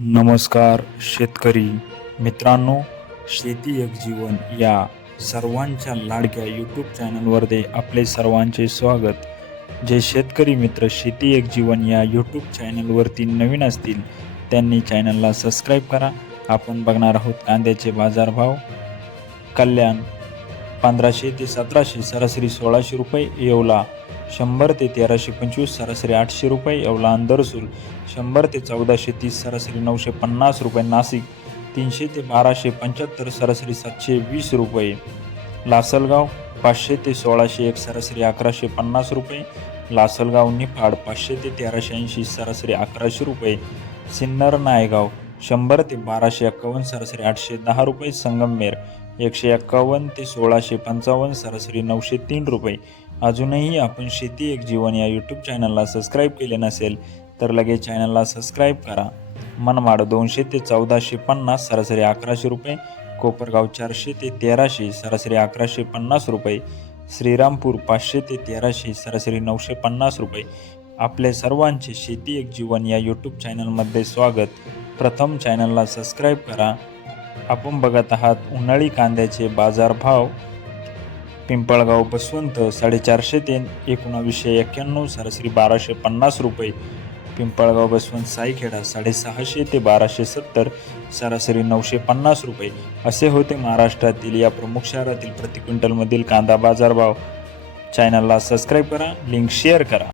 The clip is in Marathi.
नमस्कार शेतकरी मित्रांनो शेती एक जीवन या सर्वांच्या लाडक्या यूट्यूब चॅनलवरती आपले सर्वांचे स्वागत. जे शेतकरी मित्र शेती एक जीवन या यूट्यूब चॅनलवरती नवीन असतील त्यांनी चॅनलला सबस्क्राईब करा. आपण बघणार आहोत कांद्याचे बाजारभाव. कल्याण पंधराशे ते सतराशे सरासरी सोळाशे रुपये येवला. शंभर ते तेराशे पंचवीस सरासरी आठशे रुपये येवला अंदरसूल शंभर ते चौदाशे तीस सरासरी नऊशे पन्नास रुपये नाशिक तीनशे ते बाराशे पंच्याहत्तर सरासरी सातशे वीस रुपये. लासलगाव पाचशे ते सोळाशे एक सरासरी अकराशे पन्नास रुपये. लासलगाव निफाड पाचशे ते तेराशे ऐंशी सरासरी अकराशे रुपये. सिन्नर नायगाव शंभर ते बाराशे एक्कावन्न सरासरी आठशे दहा रुपये. संगमनेर एकशे एक्कावन्न ते सोळाशे पंचावन्न सरासरी नऊशे तीन रुपये. अजूनही आपण शेती एक जीवन या यूट्यूब चॅनलला सबस्क्राईब केले नसेल तर लगेच चॅनलला सबस्क्राईब करा. मनमाड दोनशे ते चौदाशे पन्नास सरासरी अकराशे रुपये कोपरगाव चारशे ते तेराशे सरासरी अकराशे पन्नास रुपये श्रीरामपूर पाचशे ते तेराशे सरासरी नऊशे पन्नास रुपये. आपले सर्वांचे शेती एक जीवन या यूट्यूब चॅनलमध्ये स्वागत. प्रथम चॅनलला सबस्क्राईब करा. आपण बघत आहात उन्हाळी कांद्याचे बाजारभाव. पिंपळगाव बसवंत साडेचारशे ते एकोणावीसशे एक्क्याण्णव सरासरी बाराशे पन्नास रुपये. पिंपळगाव बसवंत साईखेडा साडेसहाशे ते बाराशे सत्तर सरासरी नऊशे पन्नास रुपये. असे होते महाराष्ट्रातील या प्रमुख शहरातील प्रति क्विंटलमधील कांदा बाजारभाव. चॅनलला सबस्क्राईब करा लिंक शेअर करा.